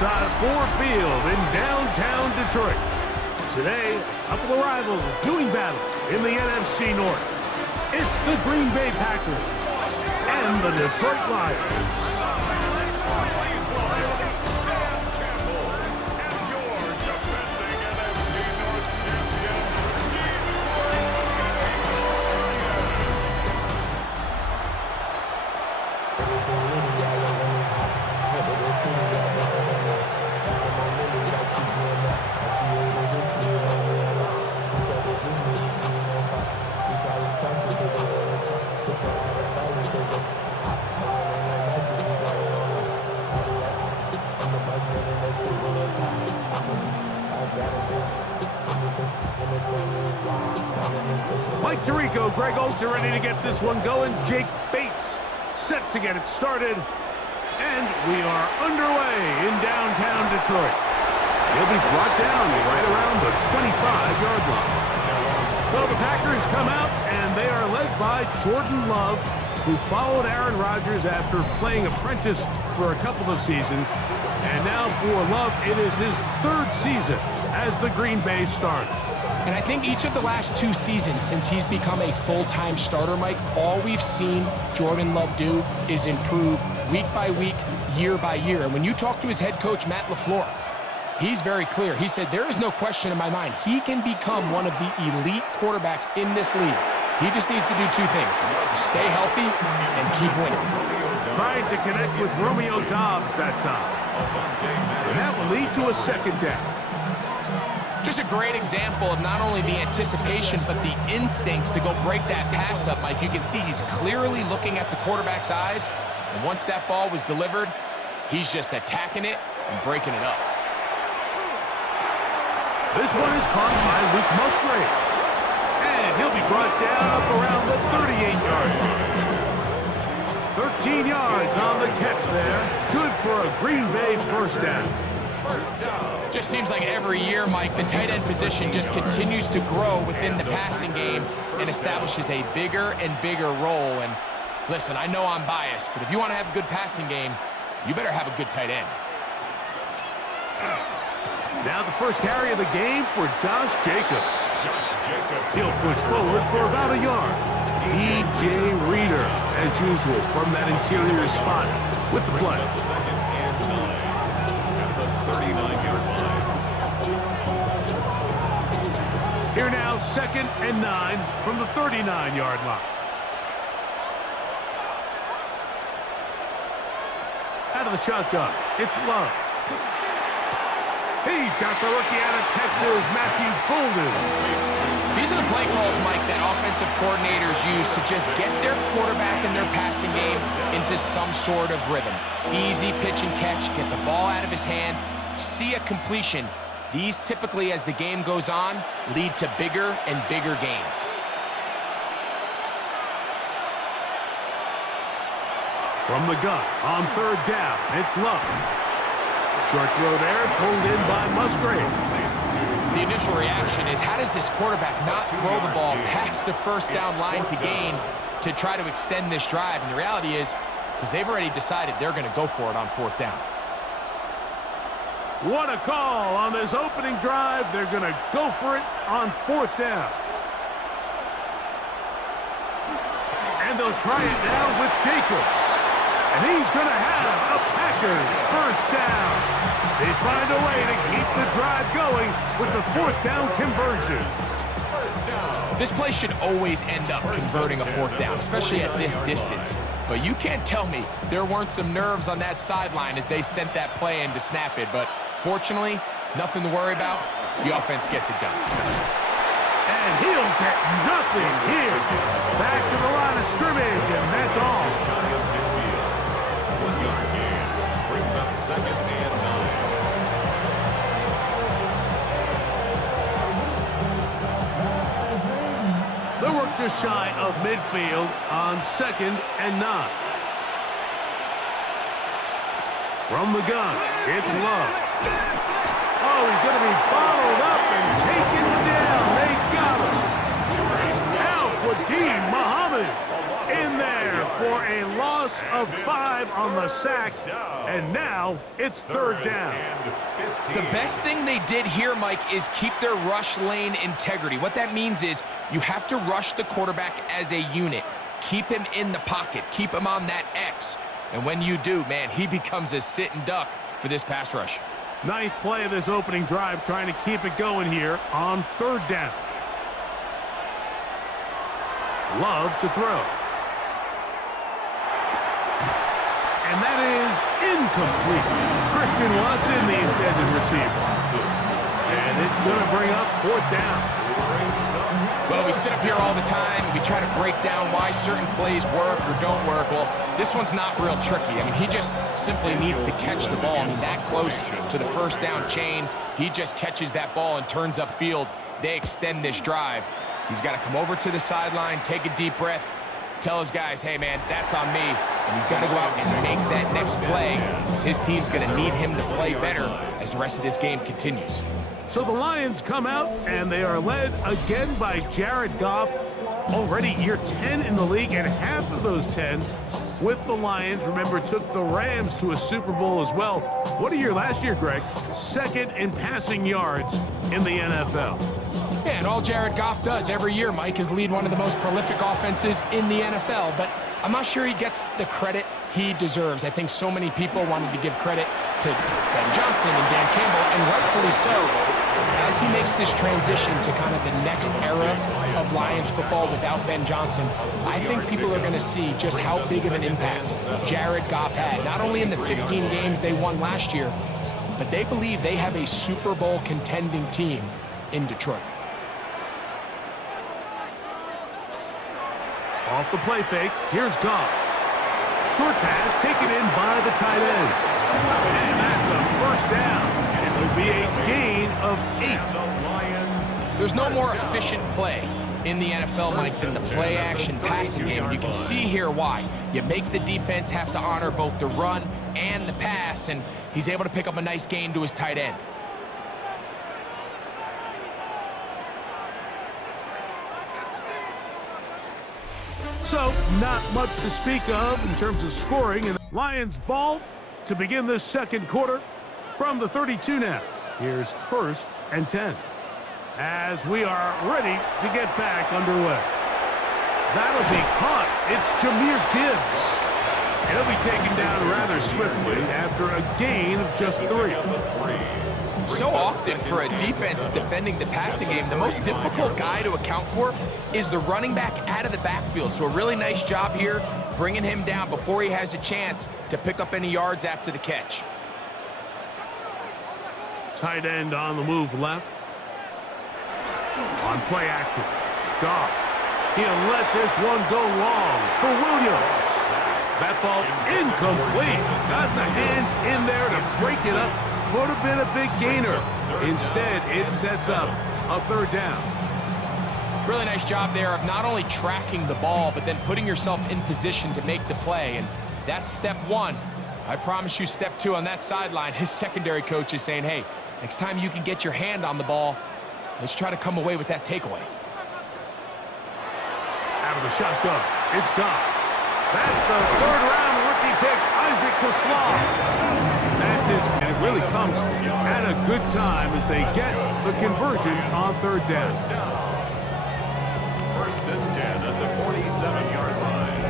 side of Ford Field in downtown Detroit. Today, a couple of rivals doing battle in the NFC North. It's the Green Bay Packers and the Detroit Lions. Mike Tirico, Greg Olsen ready to get this one going. Jake Bates set to get it started. And we are underway in downtown Detroit. He'll be brought down right around the 25-yard line. So the Packers come out, and they are led by Jordan Love, who followed Aaron Rodgers after playing apprentice for a couple of seasons. And now for Love, it is his third season as the Green Bay starter. And I think each of the last 2 seasons since he's become a full-time starter, Mike, all we've seen Jordan Love do is improve week by week, year by year. And when you talk to his head coach, Matt LaFleur, he's very clear. He said, there is no question in my mind. He can become one of the elite quarterbacks in this league. He just needs to do 2 things: stay healthy and keep winning. Trying to connect with Romeo Doubs that time. And that will lead to a second down. Just a great example of not only the anticipation, but the instincts to go break that pass up, Mike. You can see he's clearly looking at the quarterback's eyes, and once that ball was delivered, he's just attacking it and breaking it up. This one is caught by Luke Musgrave, and he'll be brought down up around the 38-yard line. 13 yards on the catch there. Good for a Green Bay first down. Just seems like every year, Mike, the tight end position just continues to grow within the passing game and establishes a bigger and bigger role. And listen, I know I'm biased, but if you want to have a good passing game, you better have a good tight end. Now the first carry of the game for Josh Jacobs. He'll push forward for about a yard. DJ Reader, as usual, from that interior spot with the play. Here now, 2nd and 9 from the 39-yard line. Out of the shotgun, it's Love. He's got the rookie out of Texas, Matthew Golden. These are the play calls, Mike, that offensive coordinators use to just get their quarterback and their passing game into some sort of rhythm. Easy pitch and catch, get the ball out of his hand, see a completion. These typically, as the game goes on, lead to bigger and bigger gains. From the gun, on 3rd down, it's Love. Short throw there, pulled in by Musgrave. The initial reaction is, how does this quarterback not throw the ball past the first down line to gain to try to extend this drive? And the reality is, because they've already decided they're going to go for it on 4th down. What a call on this opening drive. They're going to go for it on 4th down. And they'll try it now with Jacobs. And he's going to have a Packers first down. They find a way to keep the drive going with the 4th down conversion. This play should always end up converting a 4th down, especially at this distance. But you can't tell me there weren't some nerves on that sideline as they sent that play in to snap it. But fortunately, nothing to worry about. The offense gets it done. And he'll get nothing here. Back to the line of scrimmage, and that's all. Brings up 2nd and 9. They work just shy of midfield on 2nd and 9. From the gun, it's Love. Oh, he's going to be bottled up and taken down. They got him. Al-Quadin Muhammad in there for a loss Loss of 5 on the sack, and now it's third down. The best thing they did here, Mike, is keep their rush lane integrity. What that means is you have to rush the quarterback as a unit. Keep him in the pocket. Keep him on that X. And when you do, man, he becomes a sit and duck for this pass rush. Ninth play of this opening drive, trying to keep it going here on third down. Love to throw. And that is incomplete. Christian Watson, the intended receiver. And it's going to bring up fourth down. Well, we sit up here all the time and we try to break down why certain plays work or don't work. Well, this one's not real tricky. I mean, he just simply needs to catch the ball. I mean, that close to the first down chain, if he just catches that ball and turns upfield, they extend this drive. He's got to come over to the sideline, take a deep breath, tell his guys, hey, man, that's on me. And he's got to go out and make that next play because his team's going to need him to play better as the rest of this game continues. So the Lions come out, and they are led again by Jared Goff, already year 10 in the league, and half of those 10 with the Lions. Remember, took the Rams to a Super Bowl as well. What a year last year, Greg. Second in passing yards in the NFL. Yeah, and all Jared Goff does every year, Mike, is lead one of the most prolific offenses in the NFL. But I'm not sure he gets the credit he deserves. I think so many people wanted to give credit to Ben Johnson and Dan Campbell, and rightfully so. As he makes this transition to kind of the next era of Lions football without Ben Johnson, I think people are going to see just how big of an impact Jared Goff had, not only in the 15 games they won last year, but they believe they have a Super Bowl contending team in Detroit. Off the play fake, here's Goff. Short pass taken in by the tight end. And that's a first down. It'll be a gain of 8. There's no more efficient play in the NFL, Mike, than the play-action passing game. And you can see here why. You make the defense have to honor both the run and the pass, and he's able to pick up a nice gain to his tight end. So, not much to speak of in terms of scoring. And Lions ball to begin this second quarter from the 32 now. Here's first and 10. As we are ready to get back underway. That'll be caught. It's Jahmyr Gibbs. He'll be taken down rather swiftly after a gain of just 3. So often for a defense defending the passing game, the most difficult guy to account for is the running back out of the backfield. So a really nice job here bringing him down before he has a chance to pick up any yards after the catch. Tight end on the move left. On play action. Goff. He'll let this one go long for Williams. That ball incomplete. Got the hands in there to break it up. Could have been a big gainer. Instead, it sets up a third down. Really nice job there of not only tracking the ball, but then putting yourself in position to make the play. And that's step 1. I promise you step 2 on that sideline. His secondary coach is saying, hey, next time you can get your hand on the ball, let's try to come away with that takeaway. Out of the shotgun, it's gone. That's the third-round rookie pick, Isaac Tesla. That's his, and it really comes at a good time as they get the conversion on third down. First and 10 at the 47-yard line.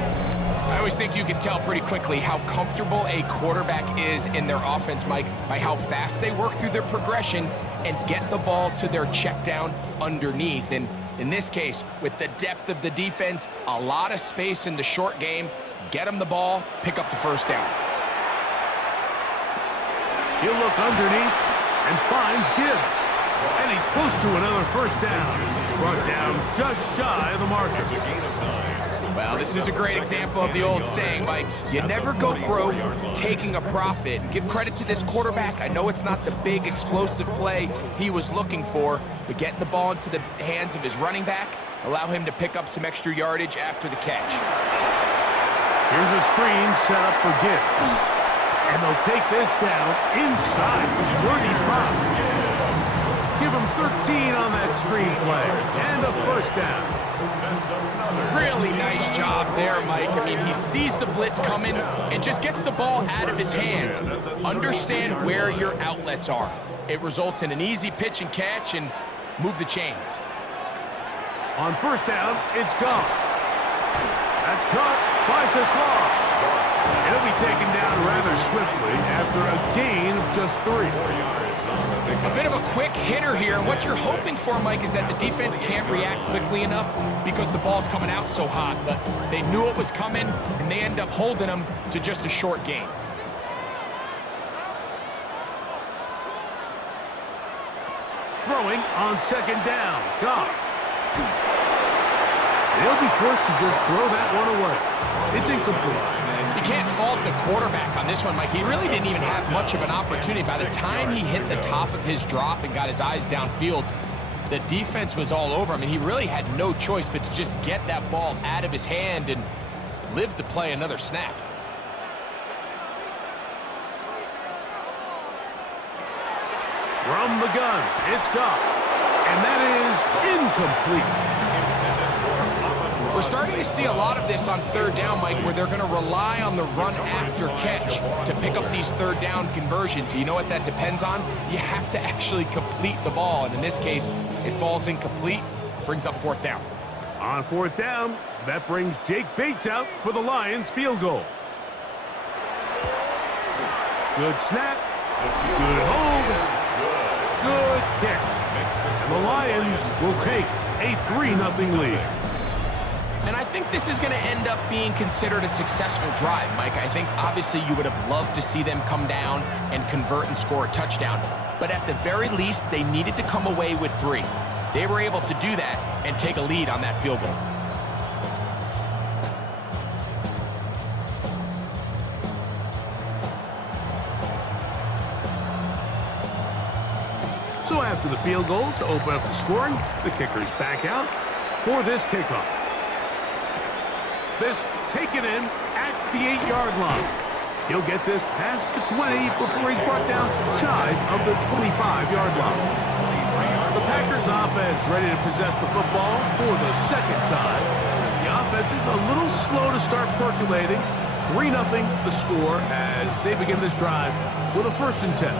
I always think you can tell pretty quickly how comfortable a quarterback is in their offense, Mike, by how fast they work through their progression and get the ball to their check down underneath. And in this case, with the depth of the defense, a lot of space in the short game, get them the ball, pick up the first down. He'll look underneath and finds Gibbs. And he's close to another first down. Brought down just shy of the marker. Well, this is a great example of the old saying, Mike, you never go broke taking a profit. Give credit to this quarterback. I know it's not the big explosive play he was looking for, but getting the ball into the hands of his running back, allow him to pick up some extra yardage after the catch. Here's a screen set up for Gibbs. And they'll take this down inside 35. Give him 13 on that screenplay. And a first down. Really nice job there, Mike. I mean, he sees the blitz coming and just gets the ball out of his hands. Understand where your outlets are. It results in an easy pitch and catch and move the chains. On first down, it's gone. That's caught by Tesla. He'll be taken down rather swiftly after a gain of just 3. A bit of a quick hitter here, and what you're hoping for, Mike, is that the defense can't react quickly enough because the ball's coming out so hot. But they knew it was coming, and they end up holding them to just a short gain. Throwing on second down. Goff. They'll be forced to just throw that one away. It's incomplete. You can't fault the quarterback on this one, Mike. He really didn't even have much of an opportunity. By the time he hit the top of his drop and got his eyes downfield, the defense was all over him, and he really had no choice but to just get that ball out of his hand and live to play another snap. From the gun, it's Goff. And that is incomplete. We're starting to see a lot of this on third down, Mike, where they're going to rely on the run after catch to pick up these third down conversions. You know what that depends on? You have to actually complete the ball, and in this case, it falls incomplete, brings up fourth down. On fourth down, that brings Jake Bates out for the Lions field goal. Good snap, good hold, good kick. And the Lions will take a 3-0 lead. And I think this is going to end up being considered a successful drive, Mike. I think obviously you would have loved to see them come down and convert and score a touchdown. But at the very least, they needed to come away with 3. They were able to do that and take a lead on that field goal. So after the field goal to open up the scoring, the kicker's back out for this kickoff. This taken in at the 8-yard line. He'll get this past the 20 before he's brought down shy of the 25-yard line. The Packers offense ready to possess the football for the second time. The offense is a little slow to start percolating. 3-0 the score as they begin this drive with a 1st and 10.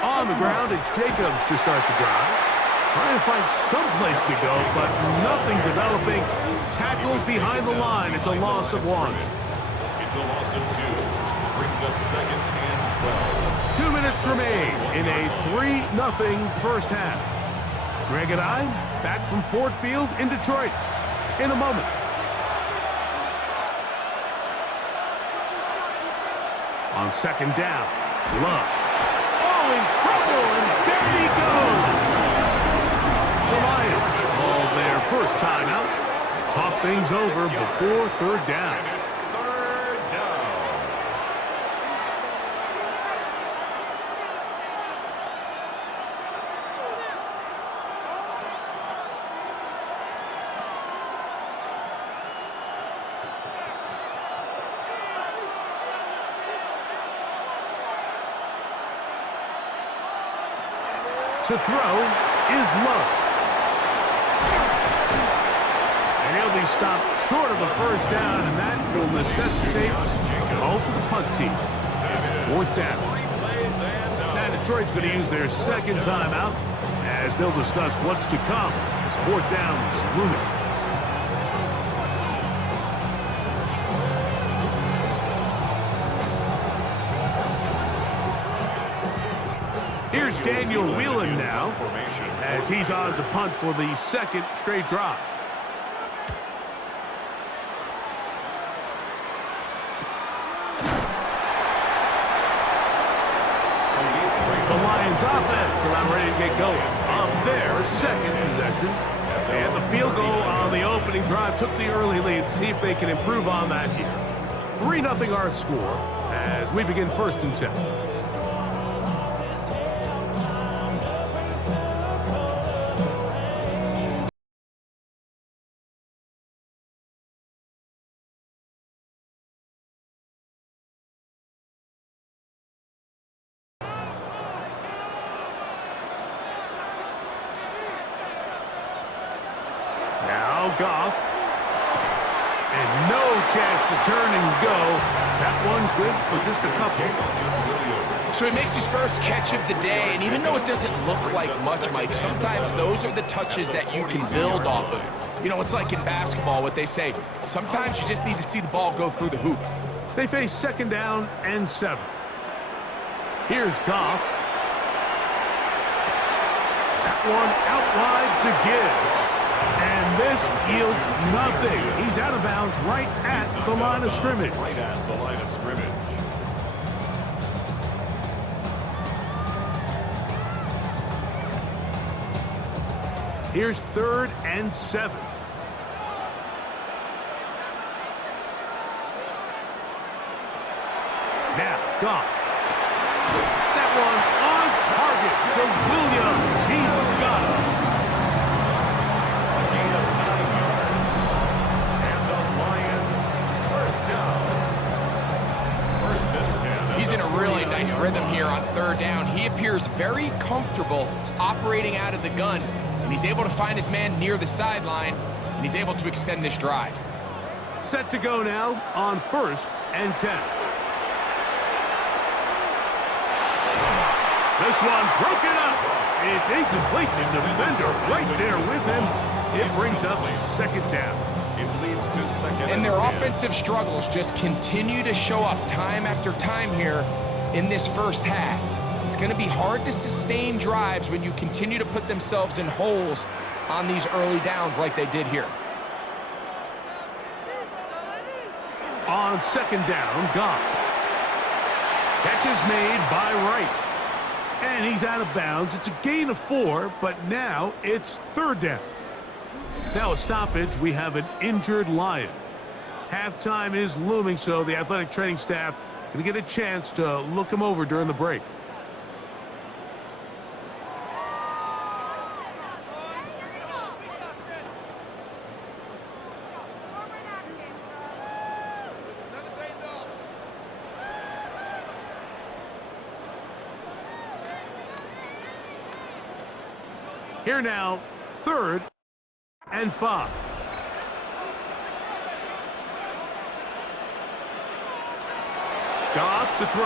On the ground, it's Jacobs to start the drive. Trying to find some place to go, but nothing developing. Tackled behind the line. It's a loss of 1. It's a loss of 2. Brings up 2nd and 12. 2 minutes remain in a 3-0 first half. Greg and I back from Ford Field in Detroit in a moment. On second down, Love. In trouble, and there he goes. The Lions call their first timeout. Talk things over before third down. And it's third down. To throw is Love. And he'll be stopped short of a first down, and that will necessitate a call to the punt team. It's fourth down. Now Detroit's going to use their second timeout as they'll discuss what's to come as fourth down is looming. Here's Daniel Whelan now, as he's on to punt for the second straight drive. The Lions offense are now ready to get going on their second possession. And the field goal on the opening drive took the early lead. See if they can improve on that here. 3-0 our score as we begin 1st and 10. Now Goff. And no chance to turn and go. That one's good for just a couple. So he makes his first catch of the day, and even though it doesn't look like much, Mike, sometimes those are the touches that you can build off of. You know, it's like in basketball, what they say, sometimes you just need to see the ball go through the hoop. They face 2nd down and 7. Here's Goff. That one out wide to Gibbs. And this yields nothing. He's out of bounds right at the line of scrimmage. Right at the line of scrimmage. Here's 3rd and 7. Now, Goff. That one on target to Williams. He's got it. A gain of 9 yards. And the Lions first down. First and 10. He's in a really nice rhythm here on 3rd down. He appears very comfortable operating out of the gun, and he's able to find his man near the sideline, and he's able to extend this drive. Set to go now on 1st and 10. This one broken up. It's incomplete. The defender right there with him. It brings up 2nd down. It leads to 2nd And their 10. offensive struggles just continue to show up time after time here in this first half. It's going to be hard to sustain drives when you continue to put themselves in holes on these early downs like they did here. On 2nd down, Goff. Catch is made by Wright. And he's out of bounds. It's a gain of 4, but now it's 3rd down. Now a stoppage, we have an injured Lion. Halftime is looming, so the athletic training staff going to get a chance to look him over during the break. Here now, 3rd and 5. Goff to throw.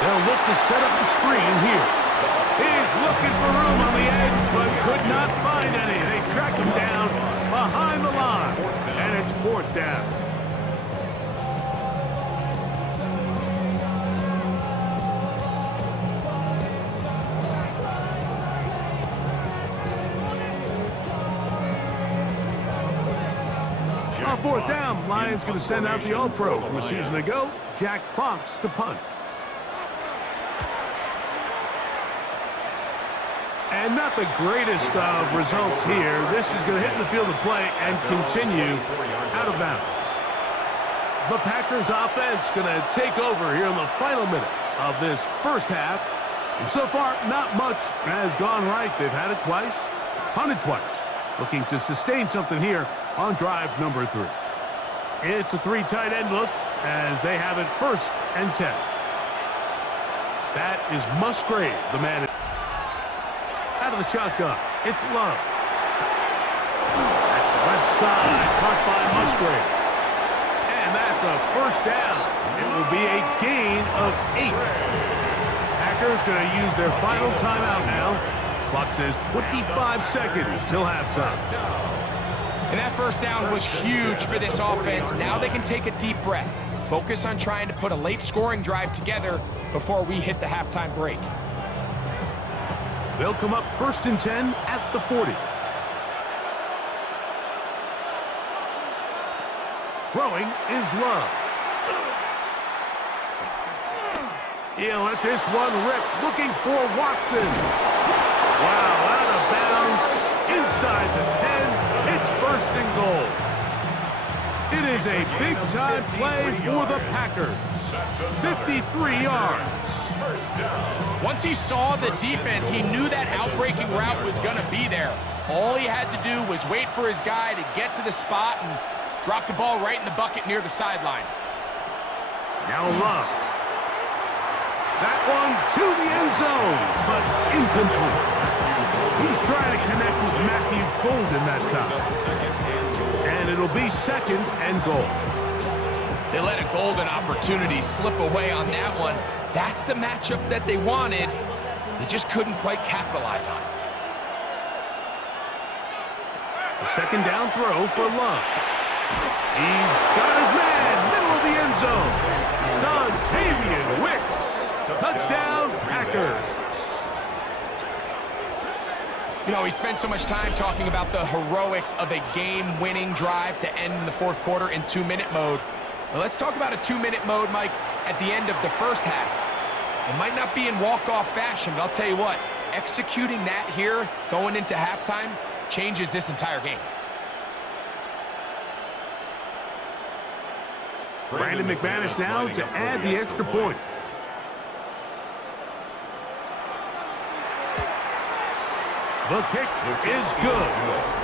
They'll look to set up the screen here. He's looking for room on the edge, but could not find any. They track him down behind the line, and it's 4th down. On 4th down, Lions going to send out the All-Pro from a season ago, Jack Fox to punt. And not the greatest of results here. This is going to hit the field of play and continue out of bounds. The Packers offense going to take over here in the final minute of this first half. And so far, not much has gone right. They've had it twice, punted twice. Looking to sustain something here on drive number 3. It's a 3 tight end look as they have it 1st and 10. That is Musgrave, the man out of the shotgun. It's Love. That's left side, caught by Musgrave. And that's a 1st down. It will be a gain of 8. Packers going to use their final timeout now. Clock says 25 seconds till halftime. And that 1st down was huge for this offense. Now they can take a deep breath, focus on trying to put a late scoring drive together before we hit the halftime break. They'll come up 1st and 10 at the 40. Throwing is Love. He'll let this one rip, looking for Watson. Wow, out of bounds, inside the 10, it's 1st and goal. It is a big-time play for the Packers. 53 yards. Once he saw the defense, he knew that outbreaking route was going to be there. All he had to do was wait for his guy to get to the spot and drop the ball right in the bucket near the sideline. Now Love. That one to the end zone, but incomplete. He's trying to connect with Matthew Golden that time. And it'll be 2nd and goal. They let a golden opportunity slip away on that one. That's the matchup that they wanted. They just couldn't quite capitalize on it. The 2nd down throw for Love. He's got his man, middle of the end zone. Dontavian Wicks. Touchdown, Packers. You know, he spent so much time talking about the heroics of a game-winning drive to end in the 4th quarter in 2-minute mode. Well, let's talk about a 2-minute mode, Mike, at the end of the 1st half. It might not be in walk-off fashion, but I'll tell you what, executing that here going into halftime changes this entire game. Brandon McManus now to add the extra point. The kick is good.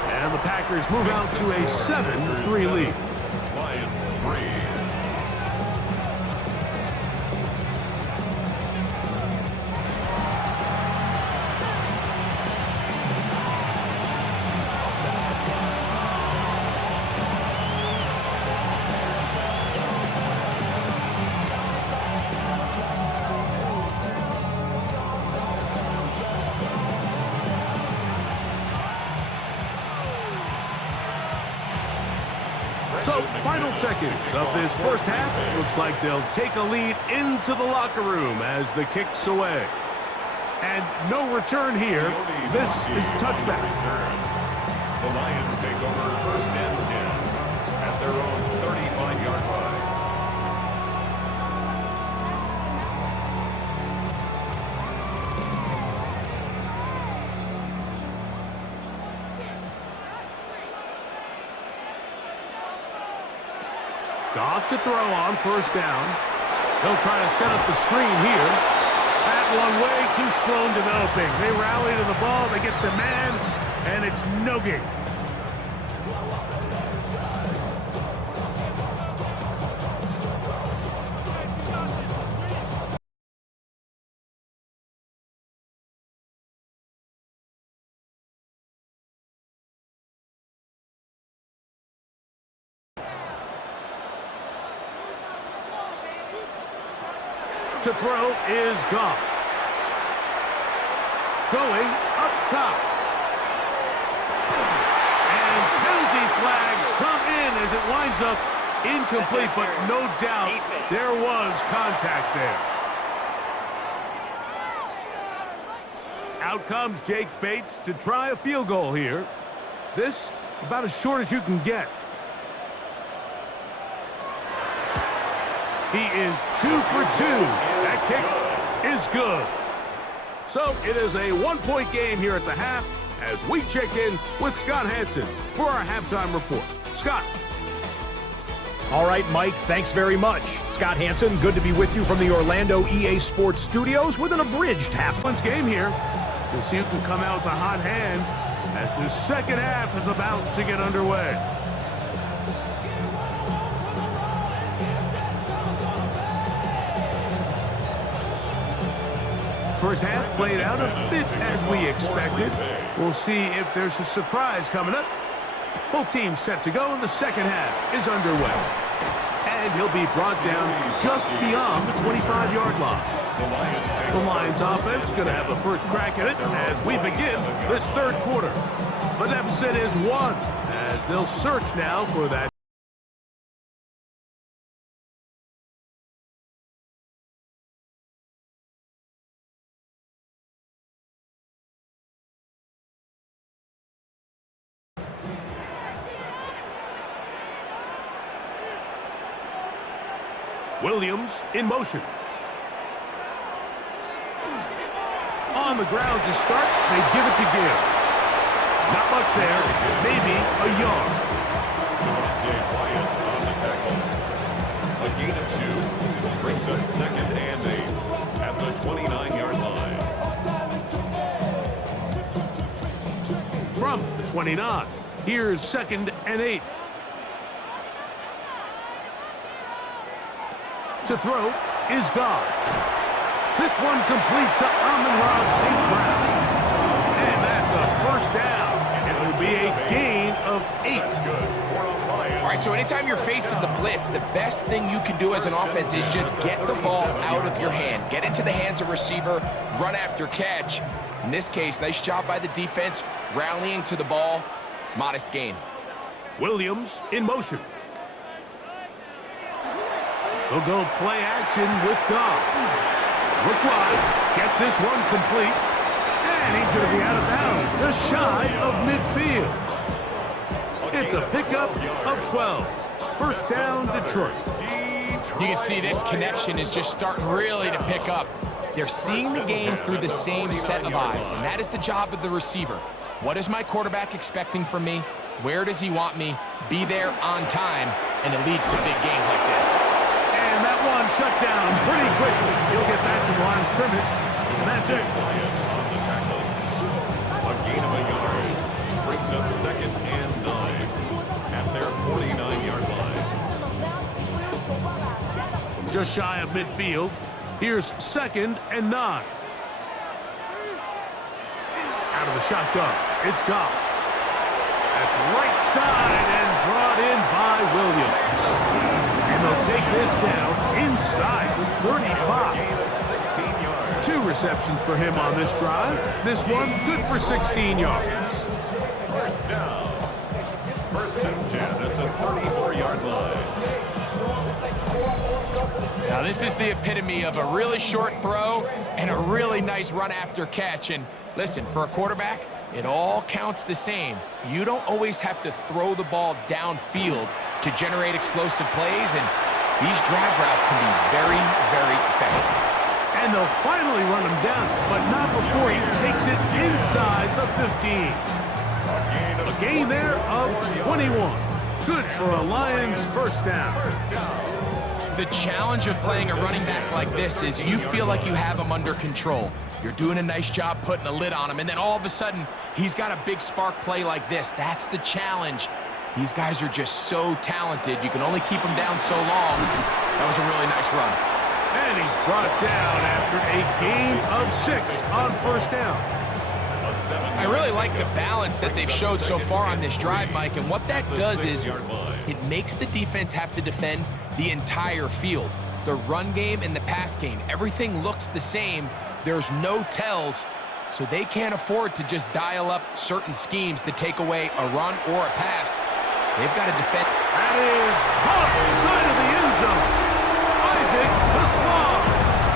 And the Packers move out to a 7-3 lead. Lions 3. So, final seconds of this 1st half. Looks like they'll take a lead into the locker room as the kick's away. And no return here. This is a touchback. The Lions take over 1st and 10 at their own 35-yard line. Goff to throw on 1st down. He'll try to set up the screen here. That one way too slow in developing. They rally to the ball, they get the man, and it's no gain. To throw is Goff. Going up top. And penalty flags come in as it winds up incomplete, but no doubt there was contact there. Out comes Jake Bates to try a field goal here. This about as short as you can get. He is 2 for 2. That kick is good. So it is a 1-point game here at the half as we check in with Scott Hanson for our halftime report. Scott. All right, Mike, thanks very much. Scott Hanson, good to be with you from the Orlando EA Sports Studios with an abridged half. Game here. We'll see who can come out with a hot hand as the 2nd half is about to get underway. First half played out a bit as we expected. We'll see if there's a surprise coming up. Both teams set to go, and the 2nd half is underway. And he'll be brought down just beyond the 25-yard line. The Lions offense going to have a first crack at it as we begin this 3rd quarter. The deficit is 1 as they'll search now for that. Williams in motion. On the ground to start, they give it to Gibbs. Not much there, maybe a yard. A gain of 2 brings up 2nd and 8 at the 29-yard line. From the 29, here's 2nd and 8. To throw is Goff. This one complete to Amon-Ra St. Brown. And that So anytime you're facing the blitz, the best thing you can do as an offense is just get the ball out of your hand. Get into the hands of receiver, run after catch. In this case, nice job by the defense, rallying to the ball. Modest gain. Williams in motion. They'll go play action with Goff. Look wide. Get this one complete. And he's going to be out of bounds, just shy of midfield. It's a pickup of 12. First down, Detroit. You can see this connection is just starting really to pick up. They're seeing the game through the same set of eyes, and that is the job of the receiver. What is my quarterback expecting from me? Where does he want me? Be there on time, and it leads to big gains like this. And that one shut down pretty quickly. He'll get back to the line of scrimmage, and that's it. A gain of a yard brings up 2nd and 9 at their 49-yard line. Just shy of midfield. Here's 2nd and 9. Out of the shotgun, it's Goff. That's right side and brought in by Williams. And they'll take this down inside the 35. 2 receptions for him on this drive. This one good for 16 yards. First down. 1st and 10 at the 34-yard line. Now this is the epitome of a really short throw and a really nice run after catch. And listen, for a quarterback, it all counts the same. You don't always have to throw the ball downfield to generate explosive plays, and these drag routes can be very, very effective. And they'll finally run him down, but not before he takes it inside the 15. A gain there of 21. Good for a Lions first down. The challenge of playing a running back like this is you feel like you have him under control. You're doing a nice job putting a lid on him, and then all of a sudden, he's got a big spark play like this. That's the challenge. These guys are just so talented. You can only keep them down so long. That was a really nice run. And he's brought down after a gain of 6 on first down. I really like the balance that they've showed so far on this drive, Mike, and what that does is it makes the defense have to defend the entire field. The run game and the pass game, everything looks the same. There's no tells, so they can't afford to just dial up certain schemes to take away a run or a pass. They've got to defend. That is off side of the end zone. Isaac to Sloan.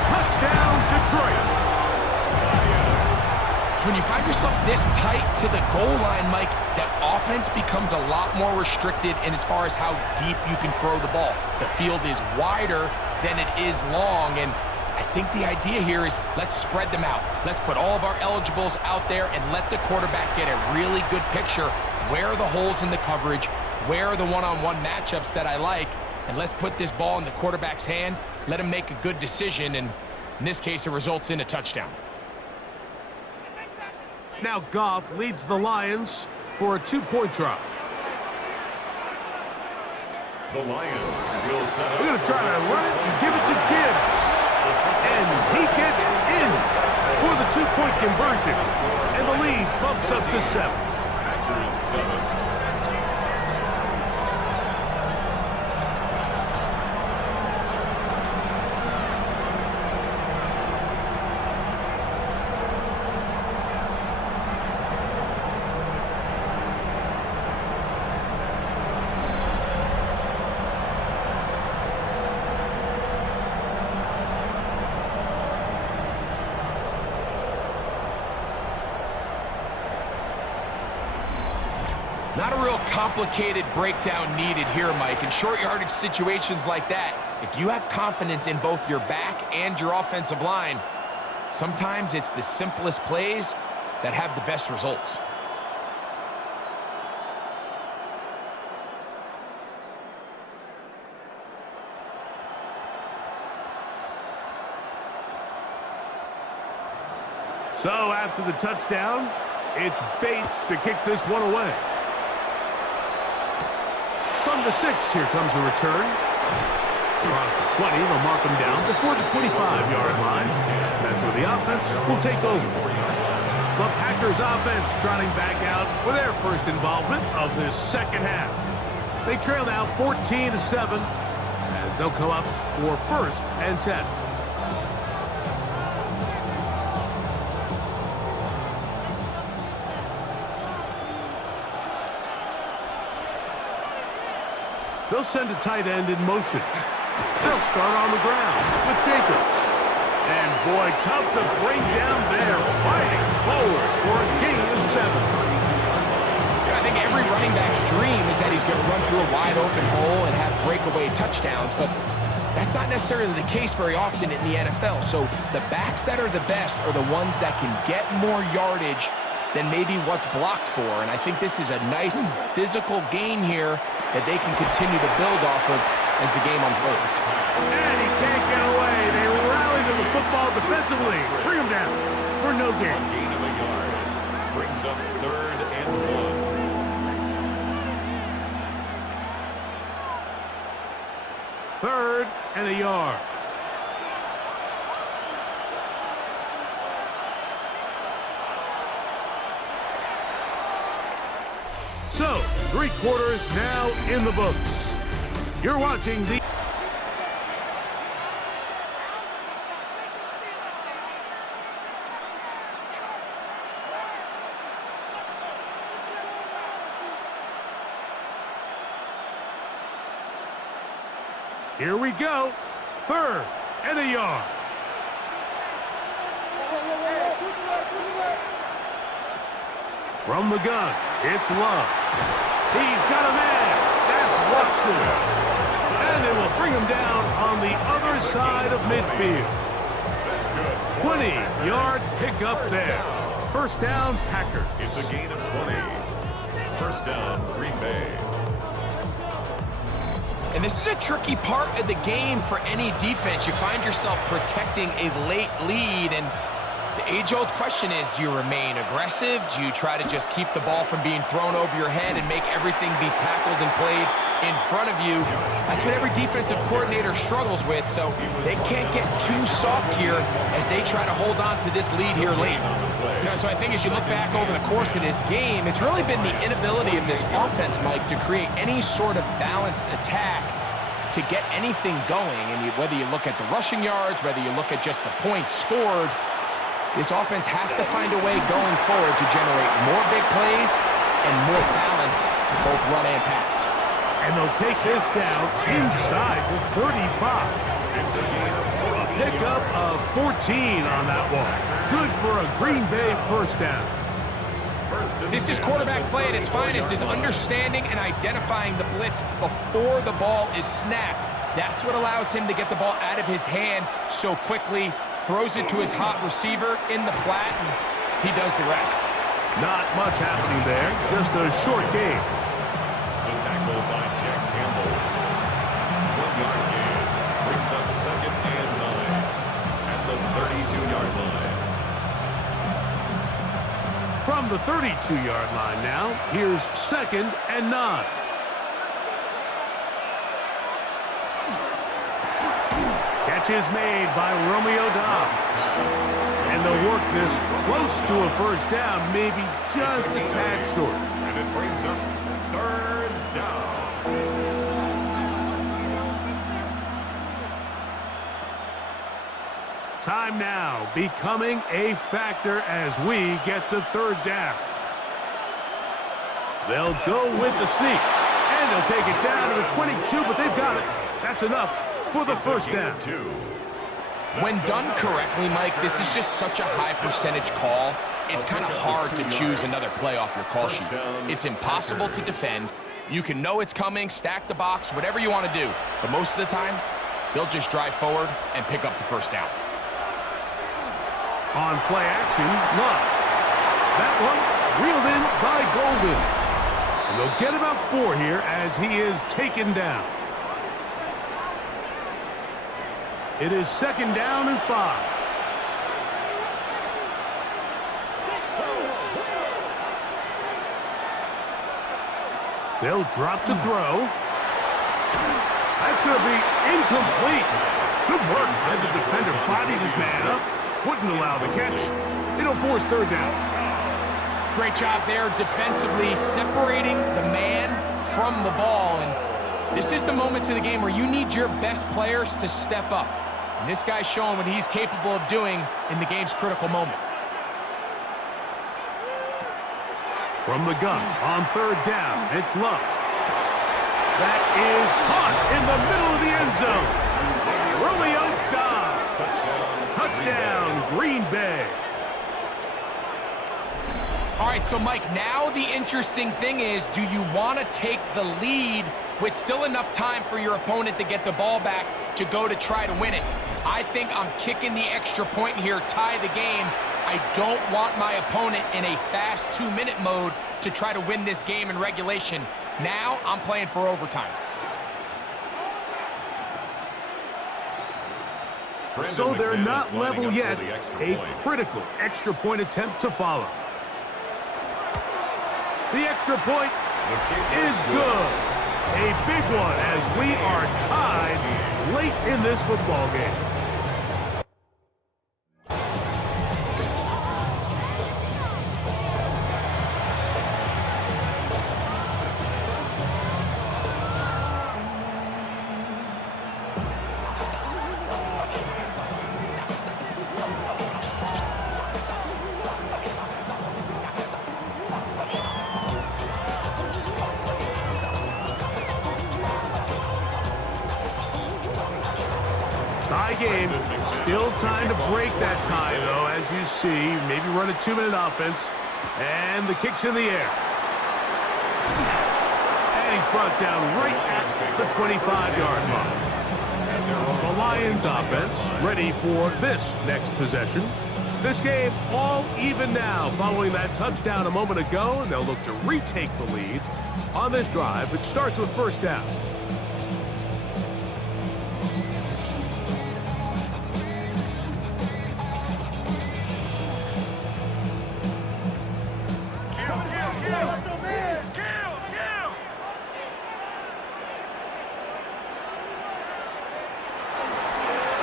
Touchdown, Detroit. So when you find yourself this tight to the goal line, Mike, that offense becomes a lot more restricted in as far as how deep you can throw the ball. The field is wider than it is long, and I think the idea here is let's spread them out. Let's put all of our eligibles out there and let the quarterback get a really good picture. Where are the holes in the coverage? Where are the one-on-one matchups that I like? And let's put this ball in the quarterback's hand, let him make a good decision, and in this case, it results in a touchdown. Now Goff leads the Lions for a 2-point try. The Lions will set up. We're going to try to run it and give it to Gibbs. And he gets in for the 2-point conversion. And the lead bumps up to 7. After 7. Not a real complicated breakdown needed here, Mike. In short yardage situations like that, if you have confidence in both your back and your offensive line, sometimes it's the simplest plays that have the best results. So after the touchdown, it's Bates to kick this one away. From the 6, here comes a return. Across the 20, they'll mark him down before the 25-yard line. That's where the offense will take over. The Packers offense trotting back out for their first involvement of this second half. They trail now 14-7 as they'll come up for 1st and 10. They'll send a tight end in motion. They'll start on the ground with Jacobs. And boy, tough to bring down there, fighting forward for a gain of 7. I think every running back's dream is that he's going to run through a wide open hole and have breakaway touchdowns, but that's not necessarily the case very often in the NFL. So the backs that are the best are the ones that can get more yardage than maybe what's blocked for. And I think this is a nice physical gain here that they can continue to build off of as the game unfolds. And he can't get away. They rally to the football defensively. Bring him down for no gain. Gain of a yard. Brings up 3rd and 1. 3rd and a yard. So, 3 quarters now in the books. You're watching the... Here we go. 3rd and a yard. From the gun, it's Love. He's got a man. That's Watson. And they will bring him down on the other side of midfield. 20-yard pickup there. 1st down, Packers. It's a gain of 20. 1st down, Green Bay. And this is a tricky part of the game for any defense. You find yourself protecting a late lead, and the age-old question is, do you remain aggressive? Do you try to just keep the ball from being thrown over your head and make everything be tackled and played in front of you? That's what every defensive coordinator struggles with, so they can't get too soft here as they try to hold on to this lead here late. So I think as you look back over the course of this game, it's really been the inability of this offense, Mike, to create any sort of balanced attack to get anything going. And whether you look at the rushing yards, whether you look at just the points scored, this offense has to find a way going forward to generate more big plays and more balance to both run and pass. And they'll take this down inside the 35. A pickup of 14 on that one. Good for a Green Bay 1st down. This is quarterback play at its finest, is understanding and identifying the blitz before the ball is snapped. That's what allows him to get the ball out of his hand so quickly, throws it to his hot receiver in the flat, and he does the rest. Not much happening there, just a short game. The tackle by Jack Campbell. 1-yard gain. Brings up 2nd and 9 at the 32-yard line. From the 32-yard line now, here's 2nd and 9. Catch is made by Romeo Dobbs. And they'll work this close to a 1st down, maybe just a tad short. And it brings up 3rd down. Time now becoming a factor as we get to 3rd down. They'll go with the sneak, and they'll take it down to the 22, but they've got it. That's enough for the 1st down. When done correctly, Mike, this is just such a high percentage call. It's kind of hard to choose another play off your call sheet. It's impossible to defend. You can know it's coming, stack the box, whatever you want to do. But most of the time, they'll just drive forward and pick up the 1st down. On play action, Love. That one reeled in by Golden. And they'll get about 4 here as he is taken down. It is 2nd down and 5. They'll drop to throw. That's going to be incomplete. Good work. And the defender bodied his man up. Wouldn't allow the catch. It'll force 3rd down. Great job there defensively, separating the man from the ball. And this is the moments of the game where you need your best players to step up. And this guy's showing what he's capable of doing in the game's critical moment. From the gun on third down, it's Love. That is caught in the middle of the end zone. Romeo Dobbs. Touchdown, Green Bay. All right, so Mike, now the interesting thing is, do you want to take the lead with still enough time for your opponent to get the ball back to go to try to win it? I think I'm kicking the extra point here, tie the game. I don't want my opponent in a fast 2-minute mode to try to win this game in regulation. Now I'm playing for overtime. So they're not level yet. A critical extra point attempt to follow. The extra point is good. A big one as we are tied late in this football game. Tie game. Still time to break that tie, though, as you see. Maybe run a 2-minute offense. And the kick's in the air. And he's brought down right at the 25-yard line. The Lions offense ready for this next possession. This game all even now following that touchdown a moment ago, and they'll look to retake the lead on this drive. It starts with first down.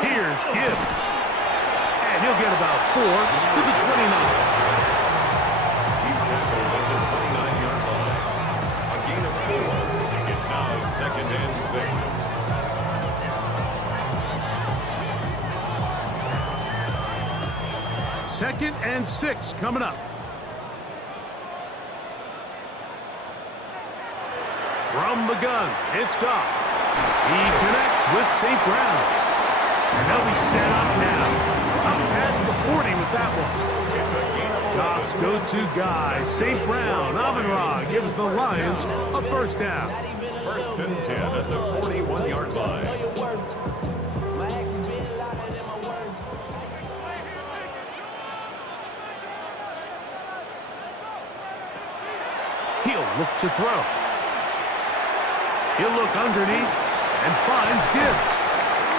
Here's Gibbs. And he'll get about 4 to the 29. He's tackled at the 29-yard line. A gain of 4. It's now 2nd and 6. 2nd and 6 coming up. From the gun, it's Goff. He connects with St. Brown. And they'll be set up now. Up past the 40 with that one. Goff's go-to guy, St. Brown. Amon-Ra gives the Lions a first down. 1st and 10 at the 41-yard line. He'll look to throw. He'll look underneath and finds Gibbs.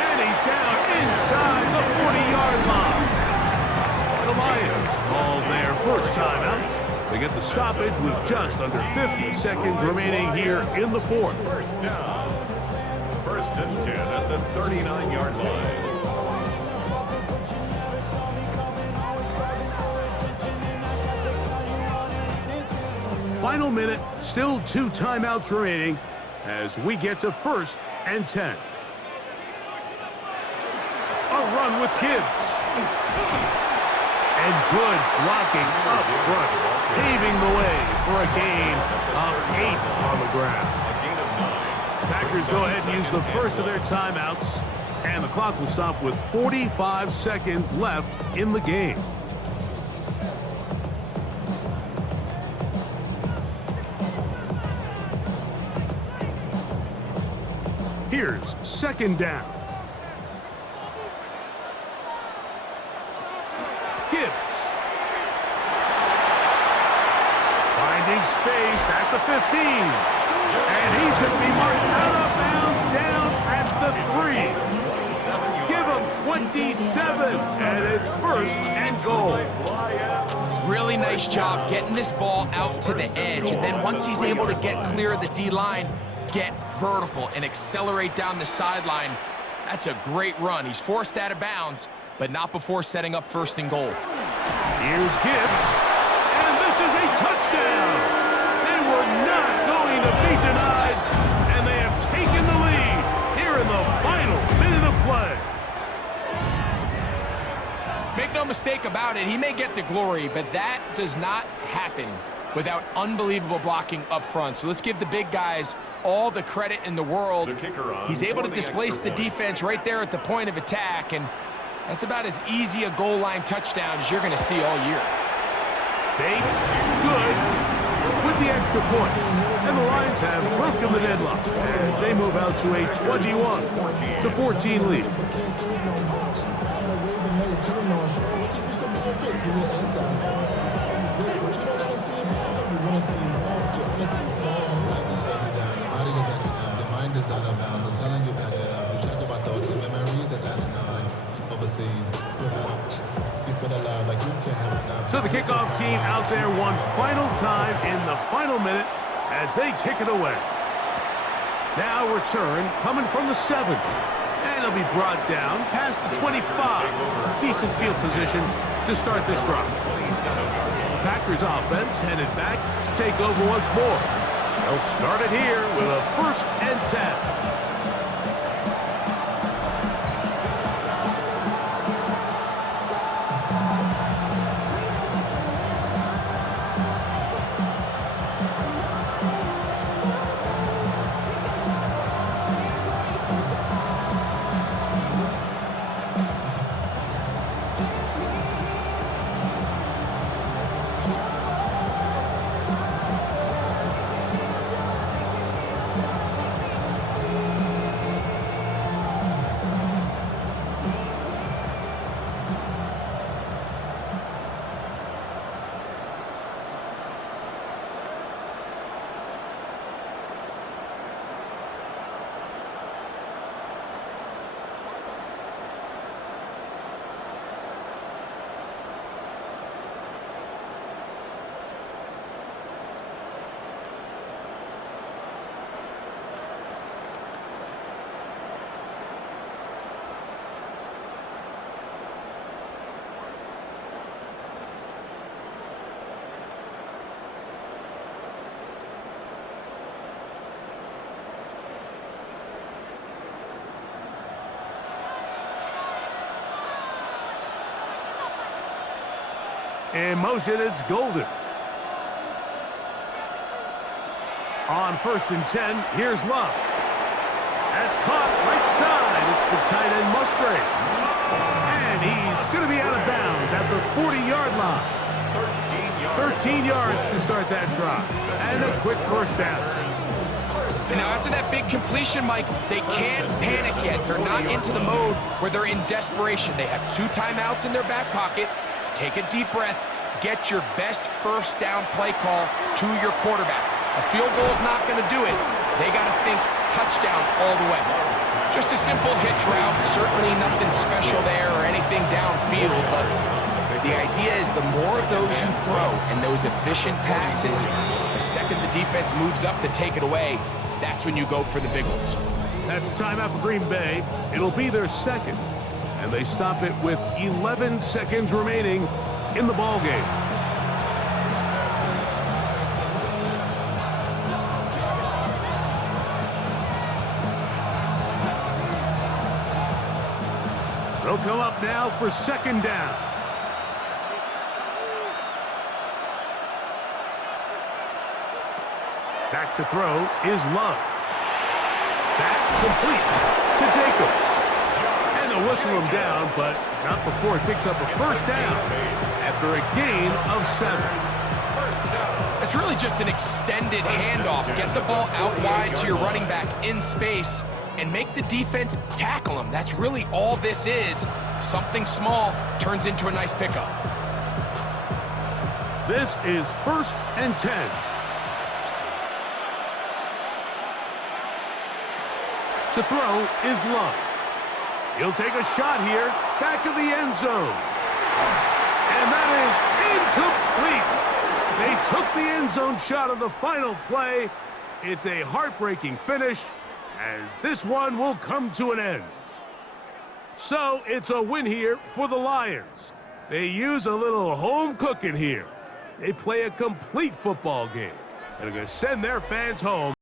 And he's down inside the 40-yard line. The Lions call their first timeout. They get the stoppage with just under 50 seconds remaining here in the fourth. First down. 1st and 10 at the 39-yard line. Final minute, still 2 timeouts remaining as we get to 1st and 10. A run with Gibbs. And good blocking up front, paving the way for a gain of 8 on the ground. A gain of 9. Packers go ahead and use the first of their timeouts, and the clock will stop with 45 seconds left in the game. Here's 2nd down. Gibbs. Finding space at the 15. And he's going to be marked out of bounds down at the 3. Give him 27, and it's 1st and goal. Really nice job getting this ball out to the edge, and then once he's able to get clear of the D-line, get vertical and accelerate down the sideline. That's a great run. He's forced out of bounds, but not before setting up 1st and goal. Here's Gibbs, and this is a touchdown. They were not going to be denied mistake about it. He may get the glory, but that does not happen without unbelievable blocking up front. So let's give the big guys all the credit in the world. He's able to displace the defense right there at the point of attack, and that's about as easy a goal line touchdown as you're going to see all year. Bates, good, with the extra point. And the Lions have broken the deadlock as they move out to a 21-14 lead. So the kickoff team out there one final time in the final minute as they kick it away. Now return coming from the 7. And it'll be brought down past the 25. Decent field position to start this drive. Packers offense headed back to take over once more. They'll start it here with a 1st and 10. In motion, it's Golden. On 1st and 10, here's Love. That's caught right side. It's the tight end Musgrave. And he's going to be out of bounds at the 40-yard line. 13 yards to start that drive. And a quick 1st down. Now, after that big completion, Mike, they can't panic yet. They're not into the mode where they're in desperation. They have 2 timeouts in their back pocket. Take a deep breath. Get your best 1st down play call to your quarterback. A field goal is not going to do it. They got to think touchdown all the way. Just a simple hitch route. Certainly nothing special there or anything downfield, but the idea is the more of those you throw and those efficient passes, the second the defense moves up to take it away, that's when you go for the big ones. That's timeout for Green Bay. It'll be their 2nd. And they stop it with 11 seconds remaining in the ball game. They'll come up now for 2nd down. Back to throw is Love. That complete to Jacobs. They'll whistle him down, but not before he picks up a 1st down after a gain of 7. It's really just an extended handoff. Get the ball out wide to your running back in space and make the defense tackle him. That's really all this is. Something small turns into a nice pickup. This is 1st and 10. To throw is Love. He'll take a shot here, back of the end zone. And that is incomplete. They took the end zone shot of the final play. It's a heartbreaking finish, as this one will come to an end. So it's a win here for the Lions. They use a little home cooking here. They play a complete football game and are going to send their fans home